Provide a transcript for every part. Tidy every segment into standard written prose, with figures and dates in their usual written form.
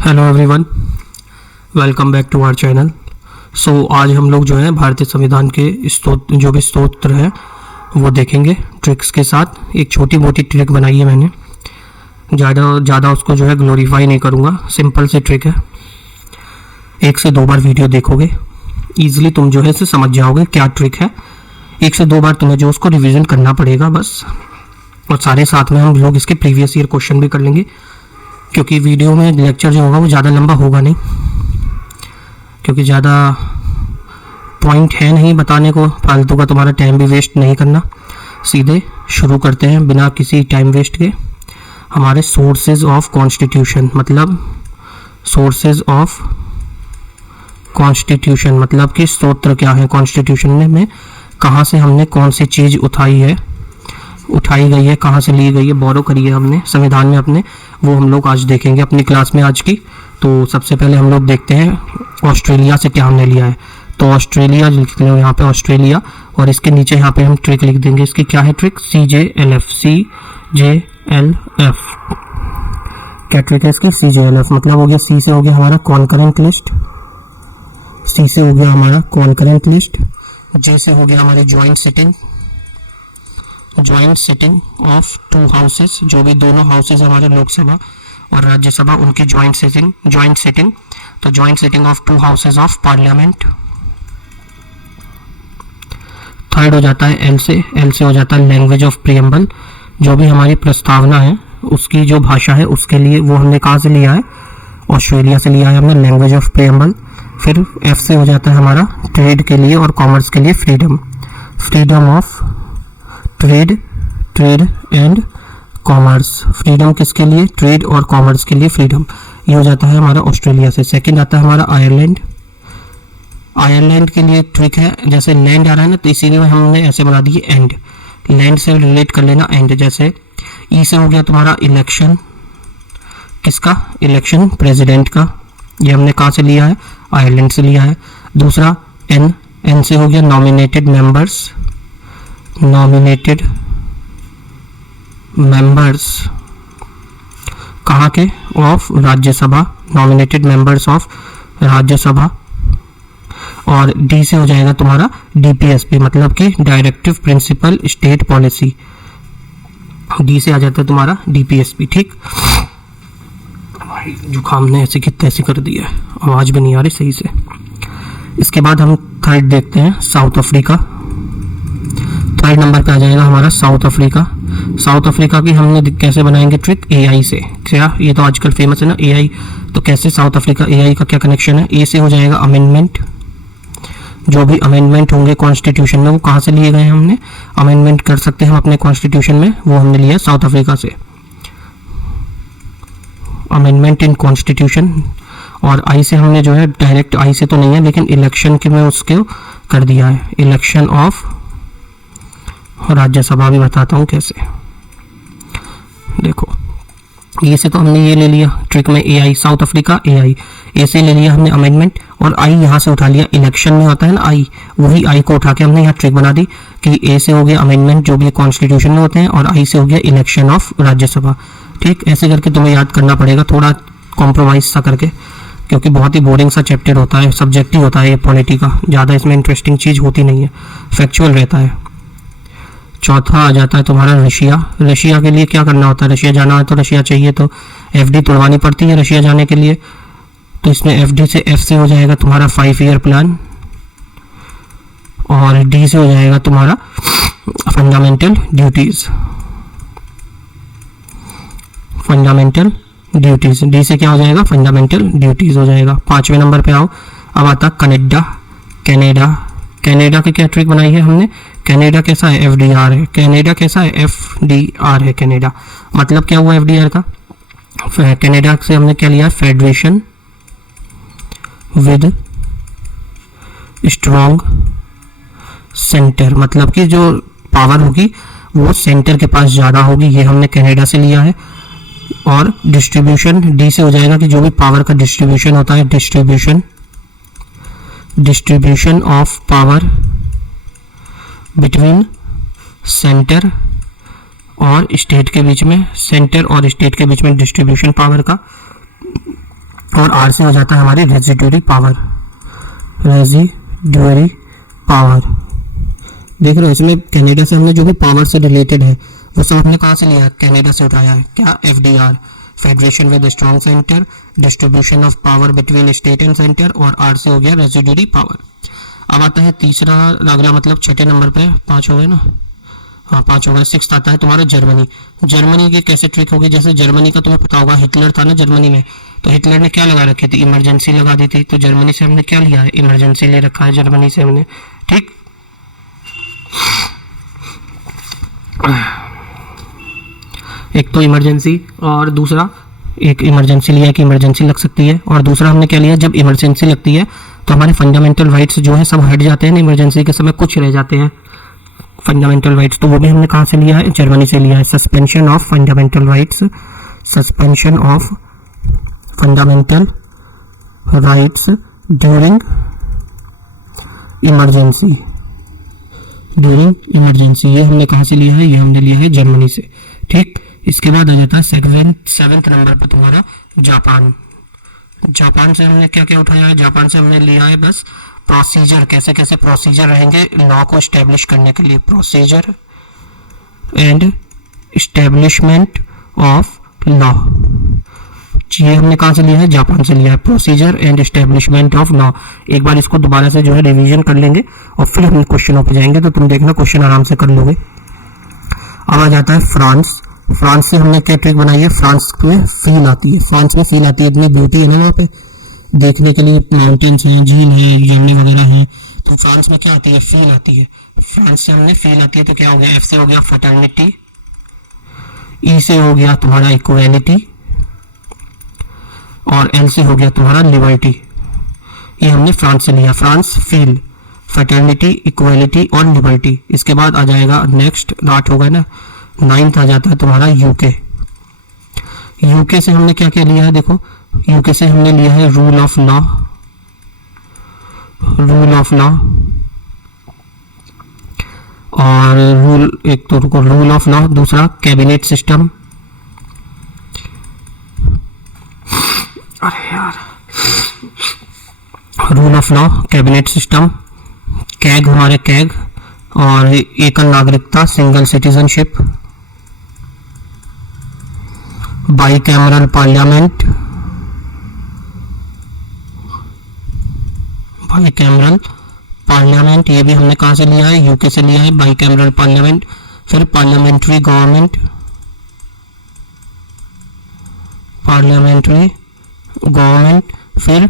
Hello everyone, welcome back to our channel. So आज हम लोग जो है भारतीय संविधान के जो भी स्तोत्र हैं वो देखेंगे ट्रिक्स के साथ। एक छोटी मोटी ट्रिक बनाई है मैंने, ज़्यादा उसको जो है ग्लोरीफाई नहीं करूँगा, सिंपल सी ट्रिक है। 1 से 2 बार वीडियो देखोगे ईजिली तुम जो है इसे समझ जाओगे क्या ट्रिक है। 1 से 2 बार तुम्हें जो उसको रिविज़न करना पड़ेगा बस, और सारे साथ में हम लोग इसके प्रीवियस ईयर क्वेश्चन भी कर लेंगे, क्योंकि वीडियो में लेक्चर जो होगा वो ज़्यादा लंबा होगा नहीं, क्योंकि ज़्यादा पॉइंट है नहीं बताने को, फालतू का तुम्हारा टाइम भी वेस्ट नहीं करना। सीधे शुरू करते हैं बिना किसी टाइम वेस्ट के। हमारे सोर्सेज ऑफ कॉन्स्टिट्यूशन, मतलब सोर्सेज ऑफ कॉन्स्टिट्यूशन मतलब कि स्तोत्र क्या है कॉन्स्टिट्यूशन में कहाँ से हमने कौन सी चीज़ उठाई गई है, कहाँ से ली गई है, बोरो करी है हमने संविधान में अपने, वो हम लोग आज देखेंगे अपनी क्लास में आज की। तो सबसे पहले हम लोग देखते हैं ऑस्ट्रेलिया से क्या हमने लिया है। तो ऑस्ट्रेलिया लिखते हैं यहाँ पे ऑस्ट्रेलिया, और इसके नीचे यहाँ पे हम ट्रिक लिख देंगे। इसकी क्या है ट्रिक? CJLF। क्या ट्रिक है इसकी? CJLF मतलब हो गया, C से हो गया हमारा कॉन्करेंट लिस्ट, C से हो गया हमारा कॉन्करेंट लिस्ट, J से हो गया हमारी जॉइंट सिटिंग ऑफ 2 हाउसेस, जो भी दोनों हाउसेस हमारे लोकसभा और राज्यसभा उनकी जॉइंट सिटिंग तो joint sitting of 2 houses of parliament. Third हो जाता है L से हो जाता है लैंग्वेज ऑफ प्रीएम्बल, जो भी हमारी प्रस्तावना है उसकी जो भाषा है उसके लिए, वो हमने कहाँ से लिया है? ऑस्ट्रेलिया से लिया है हमने लैंग्वेज ऑफ प्रीएम्बल। फिर F से हो जाता है हमारा ट्रेड के लिए और कॉमर्स के लिए freedom of trade and commerce. Freedom किसके लिए? ट्रेड और कॉमर्स के लिए फ्रीडम। ये हो जाता है हमारा ऑस्ट्रेलिया से। सेकंड आता है हमारा आयरलैंड के लिए ट्रिक है, जैसे लैंड आ रहा है ना, तो इसीलिए हमने ऐसे बना दी एंड, लैंड से रिलेट कर लेना एंड। जैसे ई से हो गया तुम्हारा इलेक्शन, किसका? इलेक्शन प्रेसिडेंट का, ये हमने कहाँ से लिया है? आयरलैंड से लिया है। दूसरा एन से हो गया नॉमिनेटेड मेंबर्स कहाँ के? Of Rajya Sabha, nominated members of Rajya Sabha. और डी से हो जाएगा तुम्हारा DPSP मतलब कि directive principle state policy, D से आ जाता है तुम्हारा DPSP। ठीक, जुकाम ने ऐसे की तैसे कर दिया है, आवाज़ भी नहीं आ रही सही से। इसके बाद हम थर्ड देखते हैं साउथ अफ्रीका। थर्ड नंबर पे आ जाएगा हमारा साउथ अफ्रीका की हमने कैसे बनाएंगे ट्रिक? AI से। क्या? ये तो आजकल फेमस है ना AI, तो कैसे साउथ अफ्रीका? AI का क्या कनेक्शन है? A से हो जाएगा अमेंडमेंट, जो भी अमेंडमेंट होंगे कॉन्स्टिट्यूशन में वो कहाँ से लिए गए हैं? हमने अमेंडमेंट कर सकते हैं हम अपने कॉन्स्टिट्यूशन में, वो हमने लिया साउथ अफ्रीका से, अमेंडमेंट इन कॉन्स्टिट्यूशन। और आई से हमने जो है डायरेक्ट, आई से तो नहीं है लेकिन इलेक्शन के में उसके कर दिया है, इलेक्शन ऑफ राज्यसभा भी बताता हूँ कैसे। देखो ये से तो हमने ये ले लिया ट्रिक में AI, साउथ अफ्रीका AI, ए से ले लिया हमने अमेंडमेंट, और आई यहाँ से उठा लिया, इलेक्शन में होता है ना आई, वही आई को उठा के हमने यहाँ ट्रिक बना दी कि ए से हो गया अमेंडमेंट जो भी कॉन्स्टिट्यूशन में होते हैं, और आई से हो गया इलेक्शन ऑफ राज्यसभा। ठीक, ऐसे करके तुम्हें याद करना पड़ेगा, थोड़ा कॉम्प्रोमाइज सा करके, क्योंकि बहुत ही बोरिंग सा चैप्टर होता है, सब्जेक्टिव होता है ये पॉलिटी का, ज़्यादा इसमें इंटरेस्टिंग चीज़ होती नहीं है, फैक्चुअल रहता है। चौथा आ जाता है तुम्हारा रशिया के लिए क्या करना होता है? रशिया जाना है तो रशिया चाहिए तो FD तोड़वानी पड़ती है रशिया जाने के लिए, तो इसमें FD से F से हो जाएगा तुम्हारा 5 ईयर प्लान, और D से हो जाएगा तुम्हारा फंडामेंटल ड्यूटीज। D से क्या हो जाएगा? फंडामेंटल ड्यूटीज हो जाएगा। 5वें नंबर पे आओ, अब आता कनाडा की क्या ट्रिक बनाई है हमने? कनाडा कैसा है? FDR है। कनाडा कैसा है? FDR है कनाडा। मतलब क्या हुआ FDR का? कनाडा से हमने क्या लिया? फेडरेशन विद स्ट्रॉन्ग सेंटर, मतलब कि जो पावर होगी वो सेंटर के पास ज़्यादा होगी, ये हमने कनाडा से लिया है। और डिस्ट्रीब्यूशन, D से हो जाएगा कि जो भी पावर का डिस्ट्रीब्यूशन होता है, distribution of power between centre और स्टेट के बीच में, सेंटर और स्टेट के बीच में डिस्ट्रीब्यूशन पावर का, और आर से हो जाता है हमारी रेजिड्यूरी पावर। रेजिड्यूरी पावर देख रहे हो, इसमें कनाडा से हमने जो भी पावर से रिलेटेड है वो सब हमने कहाँ से लिया है, कनाडा से उठाया है। क्या, FDR, federation with strong centre, distribution of power between state and centre, और आर से हो गया रेजिड्यूरी पावर। अब आता है तीसरा, अगला मतलब छठे नंबर पे, 5 हो गए ना, हाँ 5 हो गए। 6 आता है तुम्हारा जर्मनी। जर्मनी की कैसे ट्रिक होगी, जैसे जर्मनी का तुम्हें पता होगा, हिटलर था ना जर्मनी में, तो हिटलर ने क्या लगा रखी थी, इमरजेंसी लगा दी थी। तो जर्मनी से हमने क्या लिया है, इमरजेंसी ले रखा है जर्मनी से हमने, ठीक। एक तो इमरजेंसी, और दूसरा एक इमरजेंसी लिया कि इमरजेंसी लग सकती है, और दूसरा हमने क्या लिया, जब इमरजेंसी लगती है तो हमारे फंडामेंटल राइट्स जो है सब हट जाते हैं ना, इमरजेंसी के समय कुछ रह जाते हैं फंडामेंटल राइट्स, तो वो भी हमने कहाँ से लिया है, जर्मनी से लिया है। Suspension of fundamental rights, suspension of fundamental rights during emergency, during emergency, ये हमने कहाँ से लिया है, ये हमने लिया है जर्मनी से, ठीक। इसके बाद आ जाता है सेवेंथ नंबर पर तुम्हारा जापान। जापान से हमने क्या क्या उठाया है, जापान से हमने लिया है बस प्रोसीजर, कैसे कैसे प्रोसीजर रहेंगे लॉ को इस्टेब्लिश करने के लिए, procedure and establishment of law, ये हमने कहाँ से लिया है, जापान से लिया है, procedure and establishment of law. एक बार इसको दोबारा से जो है रिवीजन कर लेंगे और फिर हम क्वेश्चनों पे जाएंगे, तो तुम देखना क्वेश्चन आराम से कर लोगे। अब आ जाता है फ्रांस। फ्रांस से हमने क्या ट्रिक बनाई है, फ्रांस में फील आती है, फ्रांस में फील आती है, इतनी ब्यूटी है ना वहाँ पे देखने के लिए, माउंटेन्स हैं, झील है, झरने वगैरह हैं, तो फ्रांस में क्या आती है, फील आती है। फ्रांस से हमने फील आती है तो क्या हो गया, एफ से हो गया फर्टर्निटी, ई से हो गया तुम्हारा इक्वालिटी, और एल से हो गया तुम्हारा लिबर्टी। ये हमने फ्रांस से लिया, फ्रांस फील, फर्टर्निटी, इक्वालिटी और लिबर्टी। इसके बाद आ जाएगा नेक्स्ट, 8 हो गया ना, 9th आ जाता है तुम्हारा यूके। यूके से हमने क्या क्या लिया है, देखो यूके से हमने लिया है rule of law, rule of law, और रूल, एक तो रुको, रूल ऑफ लॉ, दूसरा कैबिनेट सिस्टम, अरे यार, rule of law, cabinet system, CAG हमारे कैग, और एकल नागरिकता, single citizenship, bicameral parliament, bicameral parliament, ये भी हमने कहाँ से लिया है, यूके से लिया है, बाईकैमरल पार्लियामेंट। फिर पार्लियामेंट्री गवर्नमेंट, पार्लियामेंट्री गवर्नमेंट, फिर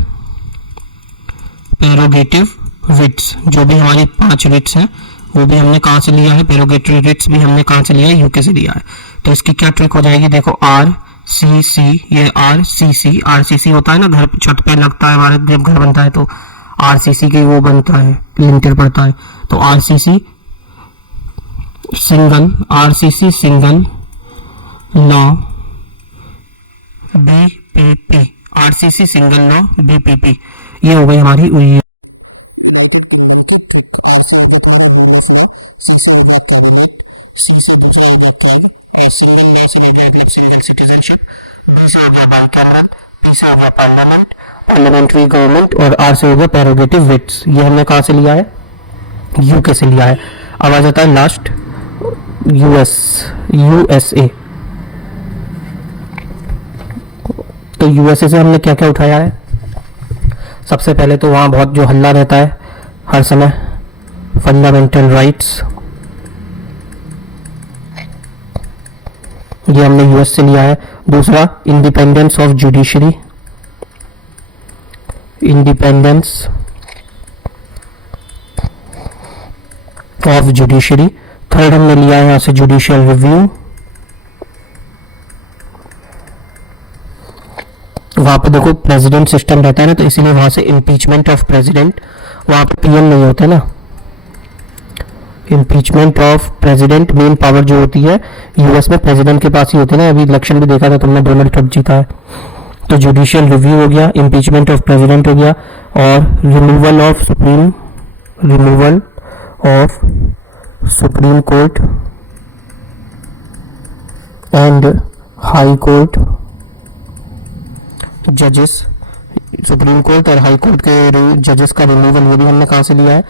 प्रेरोगेटिव रिट्स, जो भी हमारी 5 रिट्स हैं वो भी हमने कहाँ से लिया है, प्रेरोगेटिव रिट्स भी हमने कहाँ से लिया है, यूके से लिया है। तो इसकी क्या ट्रिक हो जाएगी, देखो RCC, ये RCC होता है ना, घर छत पे लगता है हमारे, जब घर बनता है तो RCC की वो बनता है, लिंटर पड़ता है, तो RCC single law BPP, RCC single law BPP, ये हो गई हमारी हुई। पार्लियामेंट्री गवर्नमेंट, और आर से हो गया प्रेरोगेटिव रिट्स, ये हमने कहाँ से लिया है, यूके से लिया है। अब आ जाता है लास्ट USA। तो USA से हमने क्या क्या उठाया है, सबसे पहले तो वहाँ बहुत जो हल्ला रहता है हर समय, फंडामेंटल राइट्स, ये हमने यूएस से लिया है। दूसरा independence of judiciary, independence of judiciary. Third हमने लिया है यहाँ से जुडिशियल रिव्यू, वहां पे देखो प्रेसिडेंट सिस्टम रहता है ना, तो इसीलिए वहां से इम्पीचमेंट ऑफ प्रेसिडेंट, वहां पे पीएम नहीं होते ना, impeachment of president main power जो होती है यूएस में प्रेसिडेंट के पास ही होती है ना। अभी इलेक्शन भी देखा था तुमने, डोनाल्ड ट्रंप जीता है। तो जुडिशियल रिव्यू हो गया, इम्पीचमेंट ऑफ प्रेसिडेंट हो गया, और removal of supreme court and high court जजेस, सुप्रीम कोर्ट और हाई कोर्ट के जजेस का रिमूवल, ये भी हमने कहाँ से लिया है,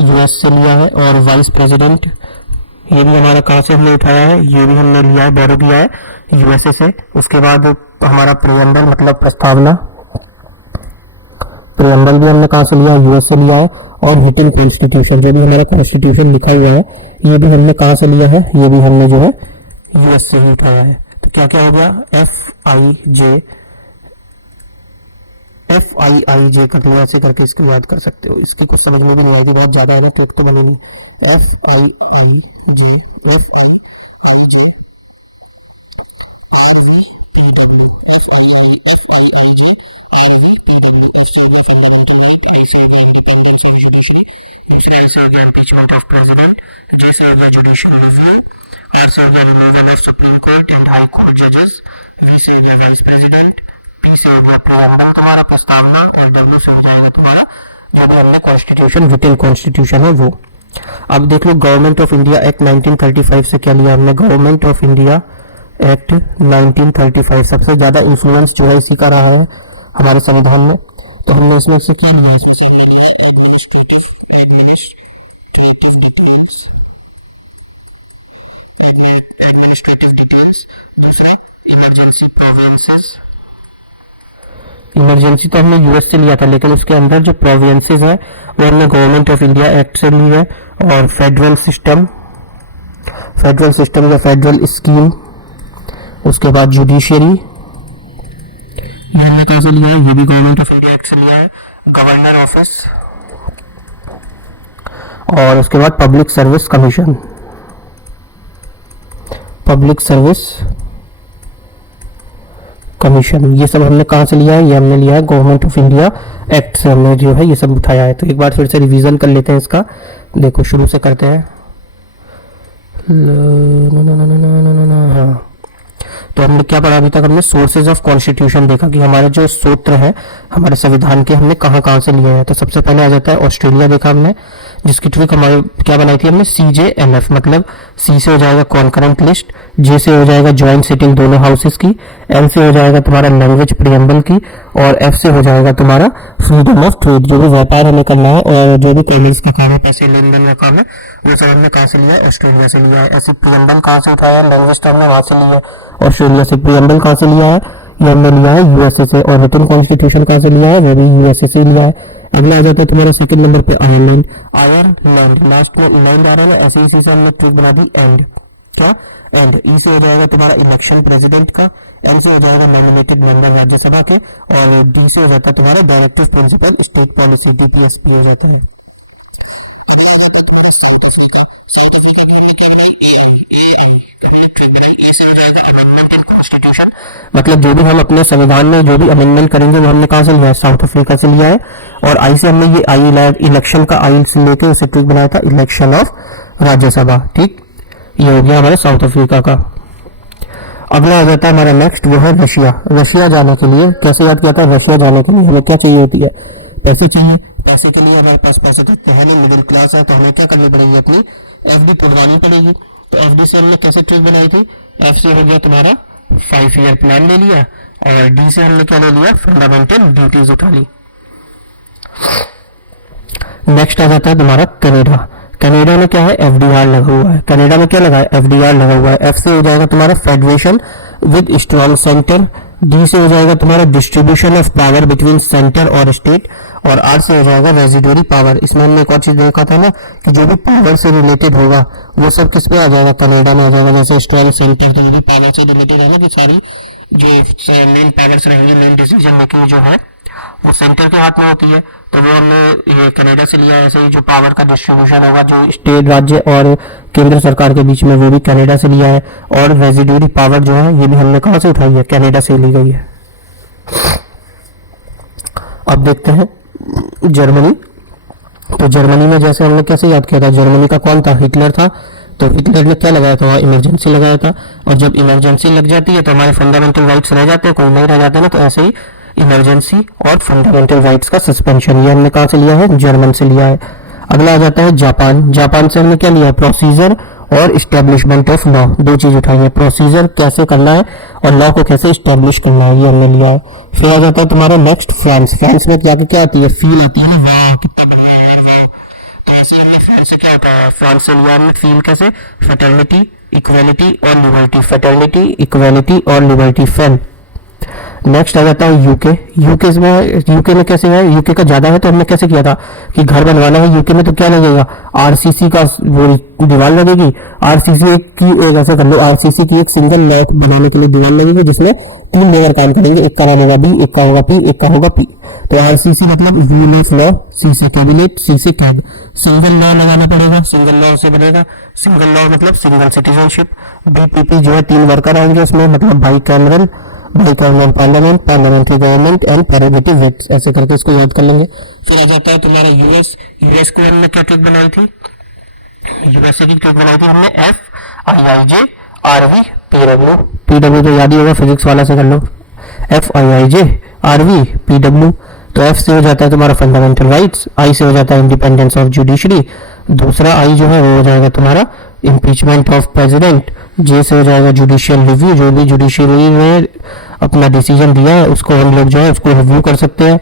यूएस से लिया है। और वाइस प्रेसिडेंट, ये भी हमारा कहाँ से हमने उठाया है, ये भी हमने लिया है, बोरो किया है यूएसए से। उसके बाद हमारा प्रियम्बल मतलब प्रस्तावना, प्रियम्बल भी हमने कहाँ से लिया है, यूएस से लिया है। और रिटन कॉन्स्टिट्यूशन, जो भी हमारा कॉन्स्टिट्यूशन लिखा हुआ है, ये भी हमने कहाँ से लिया है, ये भी हमने जो है यूएस से ही उठाया है। तो क्या क्या हो गया, FIIJ कर लिया, ऐसे करके इसको याद कर सकते हो। इसकी कुछ समझ में भी नहीं आएगी, बहुत ज्यादा है ना, तो एक तो बनी नहीं। FIIJ, impeachment of president, J serve judicial review, R serve removal of Supreme Court and High Court judges, V serve vice president, P serve preamble तुम्हारा प्रस्तावना, और W से हो जाएगा तुम्हारा जो भी हमने कॉन्स्टिट्यूशन, रिटन कॉन्स्टिट्यूशन है वो। अब देख लो गवर्नमेंट ऑफ इंडिया एक्ट 1935 से क्या लिया हमने, गवर्नमेंट ऑफ इंडिया एक्ट 1935 सबसे ज्यादा इन्फ्लुएंस जो है इसी का रहा है हमारे संविधान में। तो हमने इसमें से क्या लिया, इसमें से हमने लिया एडमिनिस्ट्रेटिव डिटेल्स, दूसरा इमरजेंसी प्रोविंसेस। इमरजेंसी तो हमने यूएस से लिया था, लेकिन उसके अंदर जो प्रोविंसेस है वो हमने गवर्नमेंट ऑफ इंडिया एक्ट से ली है। और फेडरल सिस्टम या फेडरल स्कीम, उसके बाद जुडिशियरी, ये हमने कैसे लिया है, ये भी गवर्नमेंट ऑफ इंडिया एक्ट से लिया है। गवर्नर ऑफिस, और उसके बाद पब्लिक सर्विस कमीशन, ये सब हमने कहाँ से लिया है, ये हमने लिया है गवर्नमेंट ऑफ इंडिया एक्ट से, हमने जो है ये सब उठाया है। तो एक बार फिर से रिवीजन कर लेते हैं इसका, देखो शुरू से करते हैं। हाँ, तो हमने क्या पढ़ा अभी तक, हमने सोर्सेज ऑफ कॉन्स्टिट्यूशन देखा कि हमारे जो सूत्र है हमारे संविधान के हमने कहाँ कहाँ से लिए हैं। तो सबसे पहले आ जाता है ऑस्ट्रेलिया, देखा हमने, जिसकी ट्रिक हमारे क्या बनाई थी हमने, CJNF, मतलब C से हो जाएगा कॉन्करेंट लिस्ट, J से हो जाएगा ज्वाइंट सिटिंग दोनों हाउसेस की, L से हो जाएगा तुम्हारा लैंग्वेज प्रियम्बल की, और F से हो जाएगा तुम्हारा फ्रीडम ऑफ ट्रेड, जो भी व्यापार हमें करना है और जो भी कॉमर्स का काम है, पैसे लेन देन का काम है, वो सब हमने कहाँ से लिया है, ऑस्ट्रेलिया से लिया है। ऐसे प्रियम्बल कहाँ से उठाया है, लैंग्वेज तो हमने वहां से लिया है ऑस्ट्रेलिया से। प्रियम्बल कहाँ से लिया है, ये हमने लिया है यूएसए से। और रिटन कॉन्स्टिट्यूशन कहाँ से लिया है, वो भी यूएसए से लिया है। अगला आ जाता है तुम्हारा सेकंड नंबर पे आयरलैंड, लास्ट में लैंड आ रहा है ना, ऐसे इसी से हमने ट्रिक बना दी एंड, क्या एंड। ई से हो जाएगा तुम्हारा इलेक्शन प्रेसिडेंट का, एम से हो जाएगा नॉमिनेटेड मेंबर राज्यसभा के, और डी से हो जाता है तुम्हारा directive principle state policy, DPSP हो जाता है। मतलब जो भी हम अपने संविधान में जो भी अमेंडमेंट करेंगे वो हमने कहाँ से लिया है, साउथ अफ्रीका से लिया है। और आई से हमने ये आई इलेक्शन का आई से लेकर इसे ट्रिक बनाया था, इलेक्शन ऑफ राज्यसभा, ठीक, ये हो गया हमारे साउथ अफ्रीका का। अगला आ जाता है हमारा नेक्स्ट, वो है रशिया। रशिया जाने के लिए कैसे याद किया था, रशिया जाने के लिए हमें क्या चाहिए होती है, पैसे चाहिए। पैसे के लिए हमारे पास पैसे तो है नहीं, मिडिल क्लास है, तो हमें क्या करनी पड़ेगी, अपनी FD खुलवानी पड़ेगी। तो FD से हमने कैसे ट्रिक बनाई थी, F से हो गया तुम्हारा 5 ईयर प्लान ले लिया, और D से हमने क्या ले लिया, फंडामेंटल ड्यूटीज उठा ली। नेक्स्ट आ जाता है तुम्हारा कनाडा। कनाडा में क्या है, FDR लगा हुआ है। कनाडा में क्या लगा है, FDR लगा हुआ है। F से हो जाएगा तुम्हारा federation with strong centre, D से हो जाएगा तुम्हारा distribution of power between centre और स्टेट, और R से हो जाएगा रेजिडुअरी पावर। इसमें हमने एक और चीज देखा था ना कि जो भी पावर से रिलेटेड होगा वो सब किस पे आ जाएगा, कनाडा में आ जाएगा। जैसे स्ट्रॉन्ग सेंटर तो भी पावर से रिलेटेड है ना, कि सारी जो मेन पावर्स रहेंगी, मेन डिसीजन मेकिंग जो है वो सेंटर के हाथ में होती है, तो वो हमने ये कनाडा से लिया। ऐसे ही जो पावर का डिस्ट्रीब्यूशन होगा जो स्टेट, राज्य और केंद्र सरकार के बीच में, वो भी कनाडा से लिया है। और रेजिडुअरी पावर जो है ये भी हमने कहाँ से उठाई है, कनाडा से ली गई है। अब देखते हैं जर्मनी। तो जर्मनी में जैसे हमने कैसे याद किया था, जर्मनी का कौन था, हिटलर था। तो हिटलर ने क्या लगाया था, वहाँ इमरजेंसी लगाया था। और जब इमरजेंसी लग जाती है तो हमारे फंडामेंटल राइट्स रह जाते हैं, कोई नहीं रह जाते ना, तो ऐसे ही इमरजेंसी और फंडामेंटल राइट्स का सस्पेंशन, ये हमने कहाँ से लिया है, जर्मन से लिया है। अगला आ जाता है जापान। जापान से हमने क्या लिया है, प्रोसीजर और इस्टेब्लिशमेंट ऑफ लॉ, दो चीज उठाई है, प्रोसीजर कैसे करना है और लॉ को कैसे इस्टेब्लिश करना है, ये हमने लिया है। फिर आ जाता है तुम्हारा नेक्स्ट फ्रांस। फ्रांस में जाके क्या आती है, फील आती है, वाह कितना बढ़िया यार, वाह। तो ऐसे हमने फ्रांस से क्या आता है, फ्रांस से लिया हमने फील कैसे, फ्रेटर्निटी, इक्वालिटी और लिबर्टी, फ्रेटर्निटी, इक्वालिटी और लिबर्टी, फेम। नेक्स्ट आ जाता है यूके। यूके में कैसे है, यूके का ज्यादा है तो हमने कैसे किया था कि घर बनवाना है यूके में तो क्या लगेगा, आरसीसी का वो दीवार लगेगी, आरसीसी की एक ऐसा कर लो, आरसीसी की एक सिंगल लॉट बनाने के लिए दीवार लगेगी जिसमें 3 लेबर काम करेंगे, एक का नाम होगा बी, एक का होगा पी, एक का होगा पी। तो आरसीसी मतलब यूल ऑफ लॉ, सी से कैबिनेट, सी से कैग, सिंगल लॉ लगाना पड़ेगा, सिंगल लॉ से बनेगा, सिंगल लॉ मतलब सिंगल सिटीजनशिप। बीपीपी जो है 3 वर्कर आएंगे उसमें, मतलब भाई कैमरन parliament, parliamentary government and paramilitary विट्स, ऐसे करके इसको याद कर लेंगे। फिर आ जाता है तुम्हारा यूएस। यूएस को हमने क्या ट्रिक बनाई थी, यूएसए की ट्रिक बनाई थी हमने, FIIJ RV PW तो याद ही होगा, फिजिक्स वाला से कर लो, FIIJ RV PW। तो F से हो जाता है तुम्हारा फंडामेंटल राइट्स, I से हो जाता है इंडिपेंडेंस ऑफ जुडिशरी, दूसरा I जो है वो हो जाएगा तुम्हारा इम्पीचमेंट ऑफ प्रेसिडेंट, J से हो जाएगा जुडिशियल रिव्यू, जो भी जुडिशरी ने अपना डिसीजन दिया है उसको हम लोग जो है उसको रिव्यू कर सकते हैं।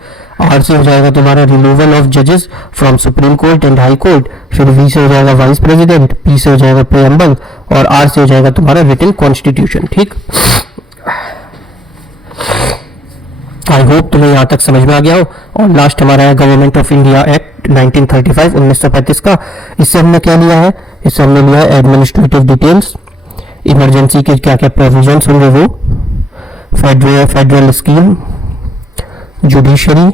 R से हो जाएगा तुम्हारा रिमूवल ऑफ जजेस from supreme court and high court, फिर V से हो जाएगा वाइस प्रेसिडेंट, P से हो जाएगा प्रेएम्बल और R से हो जाएगा तुम्हारा रिटन कॉन्स्टिट्यूशन। ठीक, आई होप तुम्हें यहाँ तक समझ में आ गया हो। और लास्ट हमारा है गवर्नमेंट ऑफ इंडिया एक्ट 1935 1935 का। इससे हमने क्या लिया है, इससे हमने लिया है एडमिनिस्ट्रेटिव डिटेल्स, इमरजेंसी के क्या क्या प्रोविजंस होंगे वो, फेडरल स्कीम, जुडिशरी,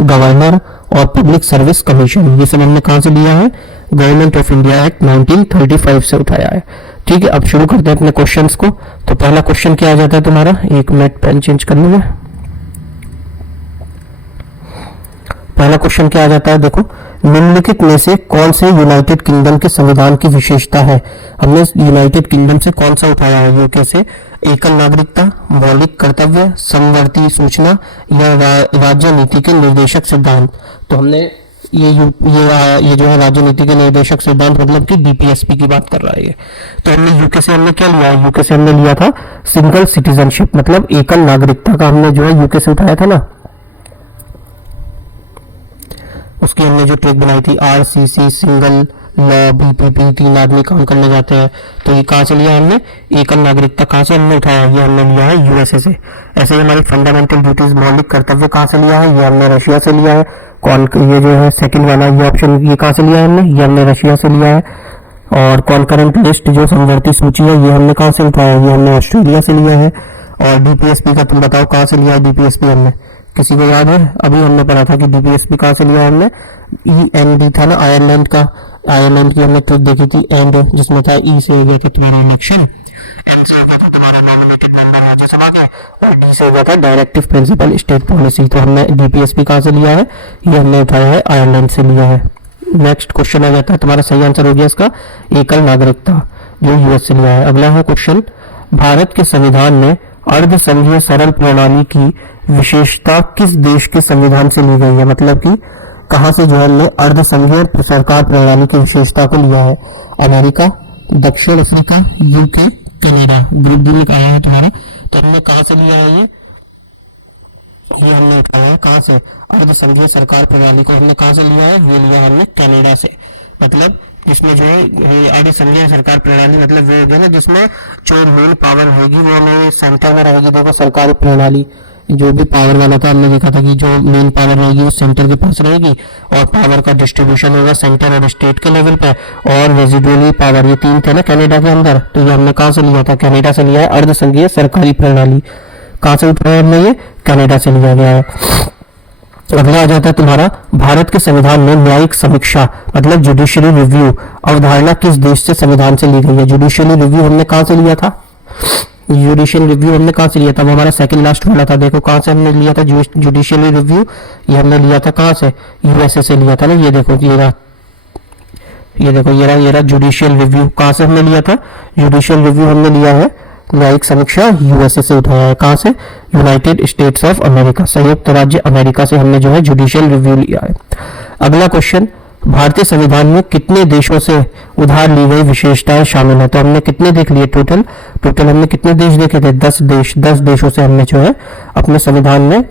गवर्नर और पब्लिक सर्विस कमीशन, ये सब हमने कहाँ से लिया है, गवर्नमेंट ऑफ इंडिया एक्ट 1935 से उठाया है। ठीक है, अब शुरू करते हैं अपने क्वेश्चंस को। तो पहला क्वेश्चन क्या आ जाता है तुम्हारा, एक मिनट पेन चेंज कर लूँ मैं। पहला क्वेश्चन क्या आ जाता है, देखो, निम्नलिखित में से कौन से यूनाइटेड किंगडम के संविधान की विशेषता है। हमने यूनाइटेड किंगडम से कौन सा उठाया है, यूके से, एकल नागरिकता, मौलिक कर्तव्य, समवर्ती सूचना या राज्य नीति के निर्देशक सिद्धांत। तो हमने ये जो है राज्य नीति के निर्देशक सिद्धांत मतलब कि डीपीएसपी की बात कर रहा है ये। तो हमने यूके से हमने क्या लिया है, यूके से हमने लिया था सिंगल सिटीजनशिप, मतलब एकल नागरिकता का हमने जो है यूके से उठाया था ना, उसकी हमने जो ट्रिक बनाई थी, आरसीसी, सिंगल लॉ, बीपीपी, 3 आदमी काम करने जाते हैं। तो ये कहाँ से लिया हमने, एकल नागरिकता कहाँ से हमने उठाया, ये हमने लिया है यूएसए से। ऐसे ही हमारी फंडामेंटल ड्यूटीज, मौलिक कर्तव्य कहाँ से लिया है, ये हमने रशिया से लिया है। ये जो है सेकंड वाला ये ऑप्शन, ये कहाँ से लिया है हमने, ये हमने रशिया से लिया है। और कॉन्करेंट लिस्ट जो समवर्ती सूची है ये हमने कहाँ से उठाया है, ये हमने ऑस्ट्रेलिया से लिया है। और डीपीएसपी का तुम बताओ कहाँ से लिया है डीपीएसपी हमने, किसी को याद है, अभी हमने पढ़ा था कि डीपीएसपी कहाँ से लिया हमने, ईएनडी था ना, आयरलैंड का, आयरलैंड की हमने ट्रिक देखी थी, एंड जिसमें था ई से हो गया था तुम्हारा इलेक्शन, एम से हो गया था तुम्हारा नॉमिनेटेड मेंबर राज्यसभा के, और डी से हो गया था डायरेक्टिव प्रिंसिपल स्टेट पॉलिसी। तो हमने डीपीएसपी कहाँ से लिया है, ये हमने उठाया है आयरलैंड से लिया है। नेक्स्ट क्वेश्चन आ जाता है तुम्हारा, सही आंसर हो गया इसका एकल नागरिकता, जो यूएस से लिया है। अगला है क्वेश्चन, भारत के संविधान में अर्ध संघीय सरल प्रणाली की विशेषता किस देश के संविधान से ली गई है, मतलब कि कहां से जो है हमने अर्ध संघीय सरकार प्रणाली की विशेषता को लिया है, अमेरिका, दक्षिण Africa, UK, Canada, group D में आया है तुम्हारा। तो हमने कहां से लिया है ये हमने उठाया है कहां से, अर्ध संघीय सरकार प्रणाली को हमने कहां से लिया है, ये लिया हमने कनाडा से। मतलब जिसमें जो है अर्ध संघीय सरकार प्रणाली मतलब वो हो गया ना, जिसमें जो मेन पावर होगी वो हमें सेंटर में रहेगी। देखो सरकारी प्रणाली जो भी पावर वाला था, हमने देखा था कि जो मेन पावर रहेगी वो सेंटर के पास रहेगी, और पावर का डिस्ट्रीब्यूशन होगा सेंटर और स्टेट के लेवल पे, और रेजिडुअली पावर, ये 3 थे ना कनाडा के अंदर। तो ये हमने कहां से लिया था, कनाडा से लिया है अर्ध संघीय सरकारी प्रणाली। कहां से उठाया हमने, ये कनाडा से लिया गया है। अगला आ जाता है तुम्हारा, भारत के संविधान में न्यायिक समीक्षा मतलब जुडिशियरी रिव्यू अवधारणा किस देश से संविधान से ली गई है। जुडिशियरी रिव्यू हमने कहां से लिया था, जुडिशियल रिव्यू हमने कहां से लिया था, वो हमारा सेकंड लास्ट वाला था। देखो कहां से हमने लिया था जुडिशियल रिव्यू, ये हमने लिया था कहां से, यूएसए से लिया था ना। ये देखो ये रहा जुडिशियल रिव्यू, कहां से हमने लिया था, जुडिशियल रिव्यू हमने लिया है न्यायिक समीक्षा यूएसए से उठाया है। कहां से, यूनाइटेड स्टेट्स ऑफ अमेरिका, संयुक्त राज्य अमेरिका से हमने जो है जुडिशियल रिव्यू लिया है। अगला क्वेश्चन, भारतीय संविधान में कितने देशों से उधार ली गई विशेषताएं शामिल है? तो हमने कितने देख लिए टोटल हमने कितने देश देखे थे? 10 देशों से हमने जो है अपने संविधान में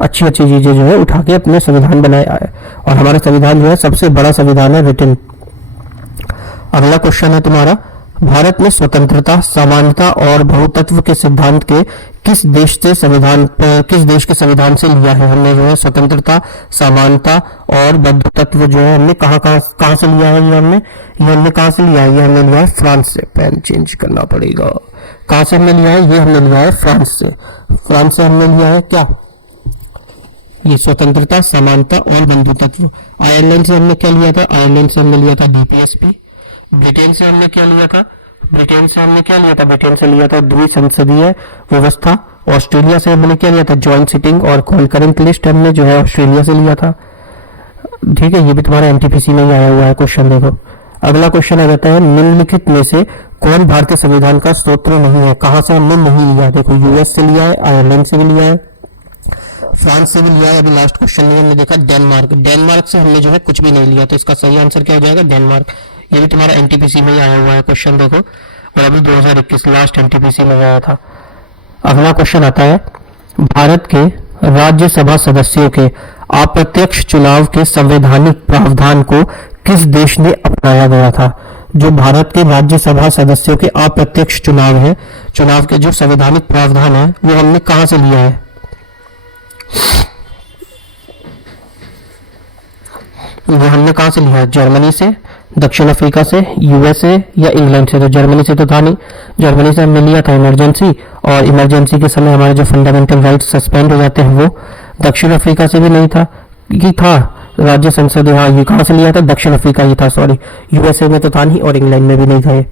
अच्छी अच्छी चीजें जो है उठा के अपने संविधान बनाया है, और हमारा संविधान जो है सबसे बड़ा संविधान है रिटन। अगला क्वेश्चन है तुम्हारा, भारत में स्वतंत्रता, समानता और बहुतत्व के सिद्धांत के किस देश के संविधान से लिया है? हमने जो है स्वतंत्रता, समानता और बहुतत्व जो है हमने कहाँ से लिया है? ये हमने कहाँ से लिया है? ये हमने लिया है फ्रांस से। पेन चेंज करना पड़ेगा। कहाँ से हमने लिया है? ये हमने लिया है फ्रांस से हमने लिया है क्या? ये स्वतंत्रता, समानता और बंधुत्व। आयरलैंड से हमने क्या लिया था? आयरलैंड से हमने लिया था डीपीएसपी। ब्रिटेन से हमने क्या लिया था? ब्रिटेन से लिया था द्विसंसदीय व्यवस्था। ऑस्ट्रेलिया से हमने क्या लिया था? जॉइंट सिटिंग और कॉन्करेंट लिस्ट हमने जो है ऑस्ट्रेलिया से लिया था। ठीक है, ये भी तुम्हारा एनटीपीसी में ही आया हुआ है क्वेश्चन। देखो अगला क्वेश्चन आ जाता है, निम्नलिखित में से कौन भारतीय संविधान का स्रोत नहीं है? कहां से हमने नहीं लिया? देखो यूएस से लिया है, आयरलैंड से भी लिया है, फ्रांस से भी लिया है। अभी लास्ट क्वेश्चन में हमने देखा डेनमार्क से हमने जो है कुछ भी नहीं लिया, तो इसका सही आंसर क्या हो जाएगा? डेनमार्क। ये भी तुम्हारा एनटीपीसी में ही आया हुआ है क्वेश्चन। देखो, और अभी 2021 लास्ट एनटीपीसी में आया था। अगला क्वेश्चन आता है, भारत के राज्यसभा सदस्यों के अप्रत्यक्ष चुनाव के संवैधानिक प्रावधान को किस देश ने अपनाया गया था? जो भारत के राज्यसभा सदस्यों के अप्रत्यक्ष चुनाव के जो संवैधानिक प्रावधान है वो हमने कहां से लिया है? वो हमने कहां से लिया है? जर्मनी से, दक्षिण अफ्रीका से, यूएसए या इंग्लैंड से? तो जर्मनी से तो था नहीं। जर्मनी से हमने लिया था इमरजेंसी, और इमरजेंसी के समय हमारे जो फंडामेंटल राइट्स सस्पेंड हो जाते हैं वो। दक्षिण अफ्रीका से भी नहीं था, ये था राज्य संसद। हाँ, ये कहां से लिया था? दक्षिण अफ्रीका ही था, सॉरी। यूएसए में तो था नहीं और इंग्लैंड में भी नहीं था ये।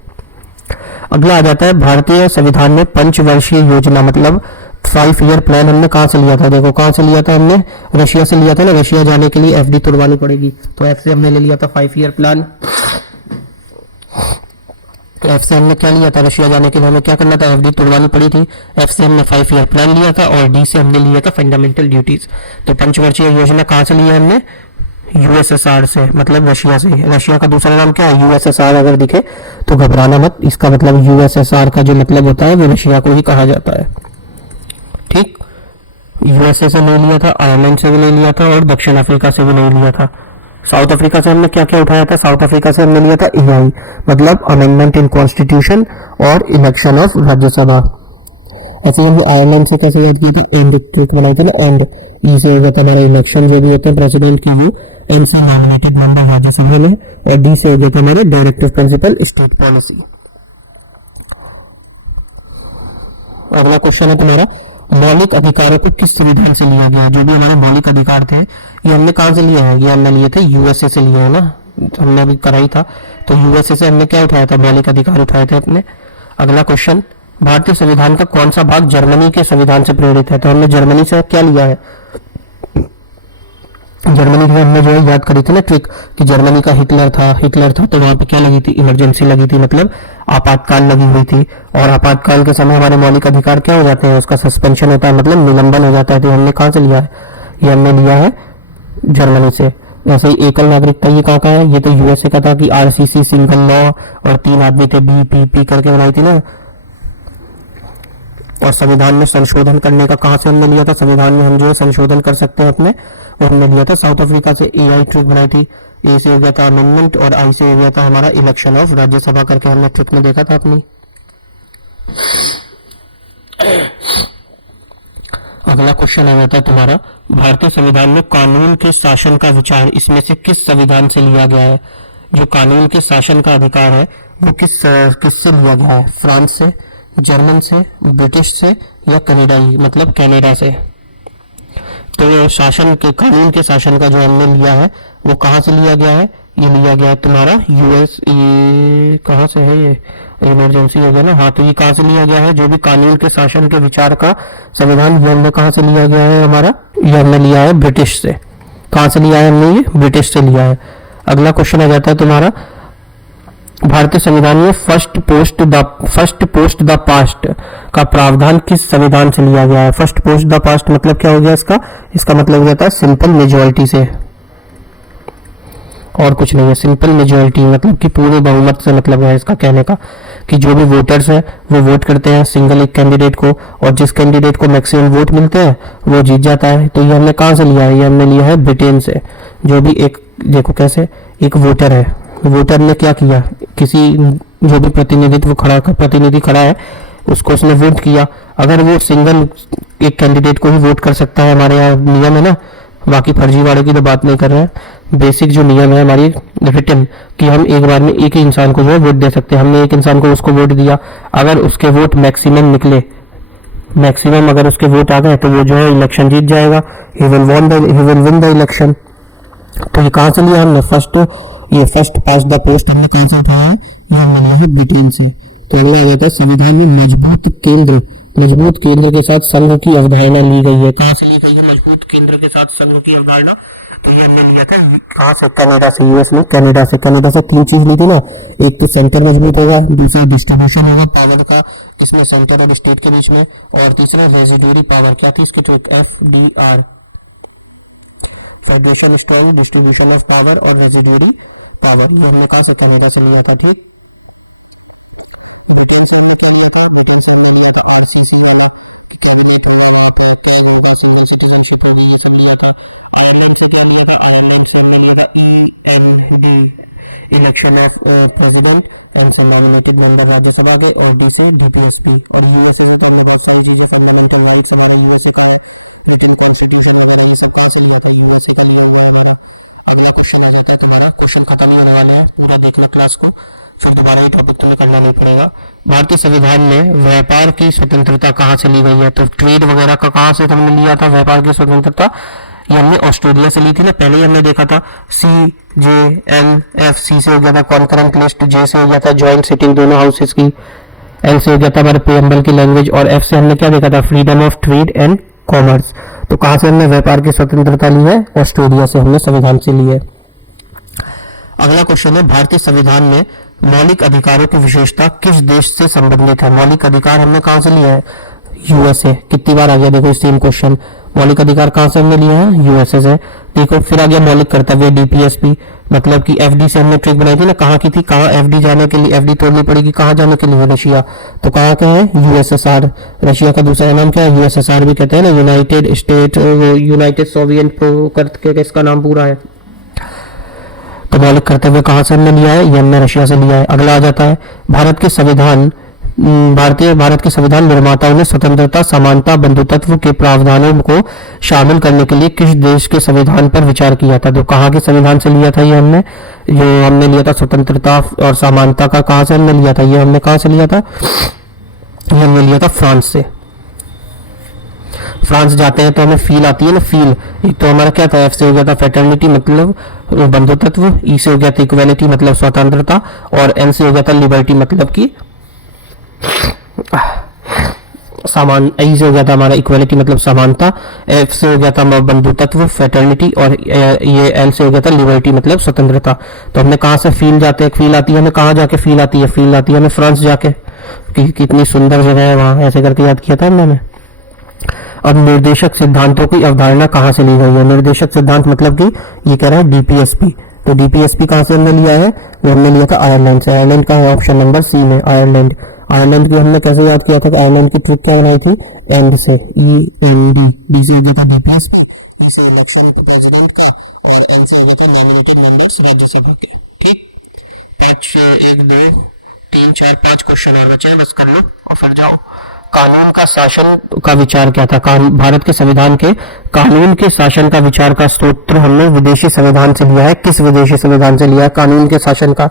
अगला आ जाता है, भारतीय संविधान में पंचवर्षीय योजना मतलब 5 ईयर प्लान हमने कहां से लिया था? देखो कहां से लिया था? हमने रशिया से लिया था ना। रशिया जाने के लिए एफडी तुड़वानी पड़ेगी, तो एफ से हमने ले लिया था 5 ईयर प्लान। एफ से हमने क्या लिया था? रशिया जाने के लिए हमें क्या करना था? एफडी तुड़वानी पड़ी थी। एफ से हमने 5 ईयर प्लान लिया था, और डी से हमने लिया था फंडामेंटल ड्यूटीज। तो पंचवर्षीय योजना कहां से लिया हमने? यूएसएसआर से, मतलब रशिया से। रशिया का दूसरा नाम क्या है? यूएसएसआर। अगर दिखे तो घबराना मत, इसका मतलब यूएसएसआर का जो मतलब होता है वो रशिया को ही कहा जाता है। ठीक, यूएसए से नहीं लिया था, आयरलैंड से भी नहीं लिया था, और दक्षिण अफ्रीका से भी नहीं लिया था। साउथ अफ्रीका से हमने क्या क्या उठाया था? साउथ अफ्रीका से हमने लिया था ईआई, मतलब अमेंडमेंट इन कॉन्स्टिट्यूशन और इलेक्शन ऑफ राज्यसभा। ऐसे हमने आयरलैंड से कैसे याद किया था? एंड ट्रिक बनाई थी ना, एंड ई से हो गया था हमारा इलेक्शन जो भी होते हैं प्रेसिडेंट की, वो एन से नॉमिनेटेड मेंबर राज्यसभा में, और डी से हो गया था हमारे डायरेक्टिव प्रिंसिपल स्टेट पॉलिसी। अगला क्वेश्चन है तुम्हारा, मौलिक अधिकारों को किस संविधान से लिया गया? जो भी हमारे मौलिक अधिकार थे ये हमने कहां से लिए हैं? ये हमने लिए थे यूएसए से लिए है ना, हमने अभी कराई था। तो यूएसए से हमने क्या उठाया था? मौलिक अधिकार उठाए थे अपने। अगला क्वेश्चन, भारतीय संविधान का कौन सा भाग जर्मनी के संविधान से प्रेरित है? तो हमने जर्मनी से क्या लिया है? जर्मनी में हमने जो है याद करी थी ना ट्रिक, कि जर्मनी का हिटलर था तो वहां पे क्या लगी थी? इमरजेंसी लगी थी, मतलब आपातकाल लगी हुई थी। और आपातकाल के समय हमारे मौलिक अधिकार क्या हो जाते हैं? उसका सस्पेंशन होता है, मतलब निलंबन हो जाता है। तो हमने कहां से लिया है? ये हमने लिया है जर्मनी से। वैसे ही एकल नागरिकता ये कहाँ का है? ये तो यूएसए का था कि आरसीसी सिंगल लॉ, और 3 आदमी थे बीपीपी करके बनाई थी ना। और संविधान में संशोधन करने का कहां से हमने लिया था? संविधान में हम जो है संशोधन कर सकते हैं अपने, वो हमने लिया था साउथ अफ्रीका से। एआई ट्रिक बनाई थी, ए से हो गया था अमेंडमेंट, और आई से हो गया था हमारा इलेक्शन ऑफ राज्यसभा करके हमने ट्रिक में देखा था अपनी। अगला क्वेश्चन आ जाता है तुम्हारा, भारतीय संविधान में कानून के शासन का विचार इसमें से किस संविधान से लिया गया है? जो कानून के शासन का अधिकार है वो किससे लिया गया है? फ्रांस से, जर्मन से, ब्रिटिश से, या कनाडाई मतलब कनाडा से? तो शासन के, कानून के शासन का जो हमने लिया है वो कहां से लिया गया है? ये लिया गया है तुम्हारा यूएस। ये कहां से है? ये इमरजेंसी हो गया ना। हाँ, तो ये कहां से लिया गया है? जो भी कानून के शासन के विचार का संविधान, ये हमने कहां से लिया गया है? हमारा ये हमने लिया है ब्रिटिश से। कहां से लिया है हमने? ये ब्रिटिश से लिया है। अगला क्वेश्चन आ जाता है तुम्हारा, भारतीय संविधान में फर्स्ट पोस्ट द पास्ट का प्रावधान किस संविधान से लिया गया है? फर्स्ट पोस्ट द पास्ट मतलब क्या हो गया इसका? इसका मतलब हो जाता है सिंपल मेजॉरिटी से। और कुछ नहीं है। सिंपल मेजोरिटी मतलब कि पूरे बहुमत से मतलब है इसका कहने का, कि जो भी वोटर्स है वो वोट करते हैं सिंगल एक कैंडिडेट को, और जिस कैंडिडेट को मैक्सिमम वोट मिलते हैं वो जीत जाता है। तो ये हमने कहाँ से लिया है? ये हमने लिया है ब्रिटेन से। जो भी एक देखो कैसे, एक वोटर है, वोटर ने क्या किया, किसी जो भी प्रतिनिधि खड़ा है उसको उसने वोट किया। अगर वो सिंगल एक कैंडिडेट को ही वोट कर सकता है, हमारे यहाँ नियम है ना, बाकी फर्जीवाड़े की तो बात नहीं कर रहे हैं, बेसिक जो नियम है हमारी रिटन, कि हम एक बार में एक ही इंसान को जो है वोट दे सकते हैं। हमने एक इंसान को उसको वोट दिया, अगर उसके वोट मैक्सिमम निकले, मैक्सिमम अगर उसके वोट आ गए तो वो जो है इलेक्शन जीत जाएगा, he will win the election. तो ये कहाँ से लिया हमने? फर्स्ट पास द पोस्ट हमने कहाँ से उठाया है? ये हमने लिया है ब्रिटेन से। तो अगला आ जाता है संविधान में मजबूत केंद्र के साथ संघ की अवधारणा ली गई है। कहाँ से ली गई है मजबूत केंद्र के साथ संघ की अवधारणा? तो ये हमने लिया था कहाँ से? कनाडा से। यूएस में कनाडा से 3 चीज ली थी ना, एक तो सेंटर मजबूत होगा, दूसरा डिस्ट्रीब्यूशन होगा पावर का इसमें सेंटर और स्टेट के बीच में, और तीसरा रेजिड्यूरी पावर। क्या थी इसकी? FDR, federation strong, distribution of power और रेजिड्यूरी पावर। ये हमने कहाँ से? कनाडा से लिया था। ठीक, election of president and for nominated member Rajya Sabha के, और दूसरे DPSP। और यूएसए से कनाडा से जो फंडामेंटल राइट्स हमारे यूएसए का है, कॉन्स्टिट्यूशन वगैरह ये सब कौन से लिया था? यूएसए का लिया हुआ है हमारा। अगला क्वेश्चन आ जाता है तुम्हारा, क्वेश्चन खत्म होने वाले हैं, पूरा देखना क्लास को, फिर दोबारा ये टॉपिक तुम्हें करना नहीं पड़ेगा। भारतीय संविधान में व्यापार की स्वतंत्रता कहाँ से ली गई है? तो ट्रेड वगैरह का कहाँ से हमने लिया था व्यापार की स्वतंत्रता? ये हमने ऑस्ट्रेलिया से ली थी ना, पहले ही हमने देखा था। CJNF, सी से हो गया था कॉन्करेंट लिस्ट, J से हो गया था ज्वाइंट सिटिंग दोनों हाउसेस की, L से हो गया था हमारे प्रीएम्बल की लैंग्वेज, और F से हमने क्या देखा था? Freedom of trade and commerce. तो कहाँ से हमने व्यापार की स्वतंत्रता ली है? ऑस्ट्रेलिया से हमने संविधान से ली है। अगला क्वेश्चन है, भारतीय संविधान में मौलिक अधिकारों की विशेषता किस देश से संबंधित है? मौलिक अधिकार हमने कहाँ से लिया है? यूएसए। कितनी बार आ गया देखो सेम क्वेश्चन। मौलिक अधिकार कहाँ से हमने लिया है? यूएसए से। देखो फिर आ गया मौलिक कर्तव्य, DPSP, मतलब कि FD से हमने ट्रिक बनाई थी ना, कहाँ की थी? कहाँ FD जाने के लिए, FD तोड़नी पड़ेगी कहाँ जाने के लिए? रशिया। तो कहाँ का है? USSR। रशिया का दूसरा नाम क्या है? USSR भी कहते हैं ना, यूनाइटेड सोवियत करके इसका नाम पूरा है। तो मौलिक कर्तव्य कहाँ से हमने लिया है? ये हमने रशिया से लिया है। अगला आ जाता है, भारत के संविधान निर्माताओं ने स्वतंत्रता, समानता, बंधुत्व के प्रावधानों को शामिल करने के लिए किस देश के संविधान पर विचार किया था? तो कहाँ के संविधान से लिया था? ये हमने लिया था स्वतंत्रता और समानता का। कहाँ से हमने लिया था? ये हमने कहाँ से लिया था? ये हमने लिया था फ्रांस से। फ्रांस जाते हैं तो हमें फील आती है ना, फील। एक तो हमारा क्या था? F से हो गया था फेटर्निटी मतलब बंधुत्व, E से हो गया था इक्वेलिटी मतलब स्वतंत्रता, और N से हो गया था लिबर्टी मतलब कि समान। E से हो गया था हमारा इक्वेलिटी मतलब समानता, F से हो गया था बंधुत्व फेटर्निटी, और ये L से हो गया था लिबर्टी मतलब स्वतंत्रता। तो हमने कहाँ से फील आती है हमें? कहाँ जाके फील आती है? फील आती है हमें फ्रांस जाके, कितनी सुंदर जगह है वहाँ, ऐसे करके याद किया था हमने। अब निर्देशक सिद्धांतों की अवधारणा कहाँ से ली गई है? निर्देशक सिद्धांत मतलब कि ये कह रहा है DPSP। तो DPSP कहाँ से हमने लिया है? वो हमने लिया था आयरलैंड से। आयरलैंड का है ऑप्शन नंबर C में, आयरलैंड। आयरलैंड की हमने कैसे याद किया था? कि आयरलैंड की ट्रिक क्या बनाई थी? एंड से, END। D से हो गया था DPSP, E से इलेक्शन प्रेसिडेंट का, और N से हो गया था नॉमिनेटेड मेंबर्स राज्यसभा के। ठीक, 1 2 3 4 5 क्वेश्चन और बचे हैं, बस कर लो और फिर जाओ। कानून का शासन का विचार क्या था? भारत के संविधान के कानून के शासन का विचार का स्रोत हमने विदेशी संविधान से लिया है। किस विदेशी संविधान से लिया है कानून के शासन का?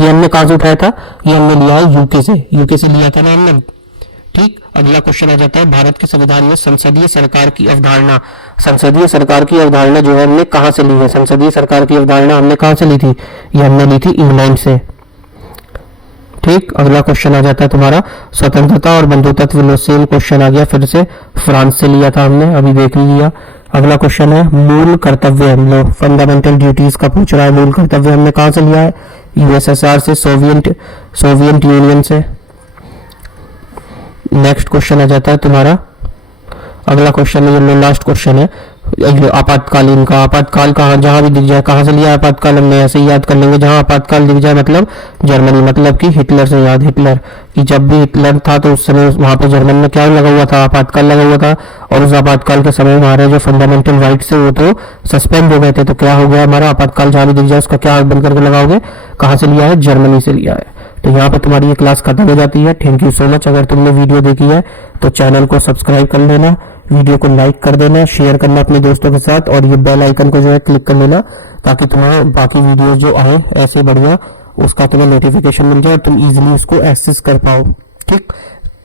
ये हमने कहाँ से उठाया था? ये हमने लिया है यूके से लिया था ना हमने। ठीक, अगला क्वेश्चन आ जाता है, भारत के संविधान में संसदीय सरकार की अवधारणा जो है हमने कहाँ से ली है? संसदीय सरकार की अवधारणा हमने कहाँ से ली थी? ये हमने ली थी इंग्लैंड से। ठीक, अगला क्वेश्चन आ जाता है तुम्हारा स्वतंत्रता और बंधुत्व। लो सेम क्वेश्चन आ गया फिर से, फ्रांस से लिया था हमने, अभी देख लिया। अगला क्वेश्चन है मूल कर्तव्य। लो फंडामेंटल ड्यूटीज का पूछ रहा है। मूल कर्तव्य हमने कहाँ से लिया है? USSR से, सोवियत यूनियन से। नेक्स्ट क्वेश्चन आ जाता है तुम्हारा, अगला क्वेश्चन है, ये लास्ट क्वेश्चन है, आपातकालीन का, आपातकाल कहाँ जहाँ भी दिख जाए, कहाँ से लिया आपातकाल, हमने ऐसे ही याद कर लेंगे, जहाँ आपातकाल दिख जाए मतलब जर्मनी, मतलब कि हिटलर से याद, हिटलर कि जब भी हिटलर था तो उस समय वहाँ पे जर्मन में क्या लगा हुआ था, आपातकाल लगा हुआ था, और उस आपातकाल के समय हमारे जो फंडामेंटल राइट्स है वो तो सस्पेंड हो गए थे। तो क्या हो गया हमारा, आपातकाल जहाँ भी दिख जाए उसका क्या आग बंद करके लगाओगे, कहाँ से लिया है, जर्मनी से लिया है। तो यहाँ पे तुम्हारी ये क्लास खत्म हो जाती है। Thank you so much. अगर तुमने वीडियो देखी है तो चैनल को सब्सक्राइब कर लेना, वीडियो को लाइक कर देना, शेयर करना अपने दोस्तों के साथ, और ये बेल आइकन को जो है क्लिक कर लेना, ताकि तुम्हें बाकी वीडियोस जो आए ऐसे बढ़िया उसका तुम्हें नोटिफिकेशन मिल जाए और तुम इजीली उसको एक्सेस कर पाओ। ठीक,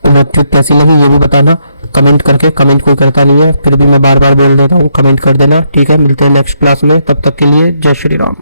तुम्हें ट्रिक कैसी लगी ये भी बताना कमेंट करके। कमेंट कोई करता नहीं है, फिर भी मैं बार बार बोल देता हूँ, कमेंट कर देना। ठीक है, मिलते हैं नेक्स्ट क्लास में, तब तक के लिए जय श्री राम।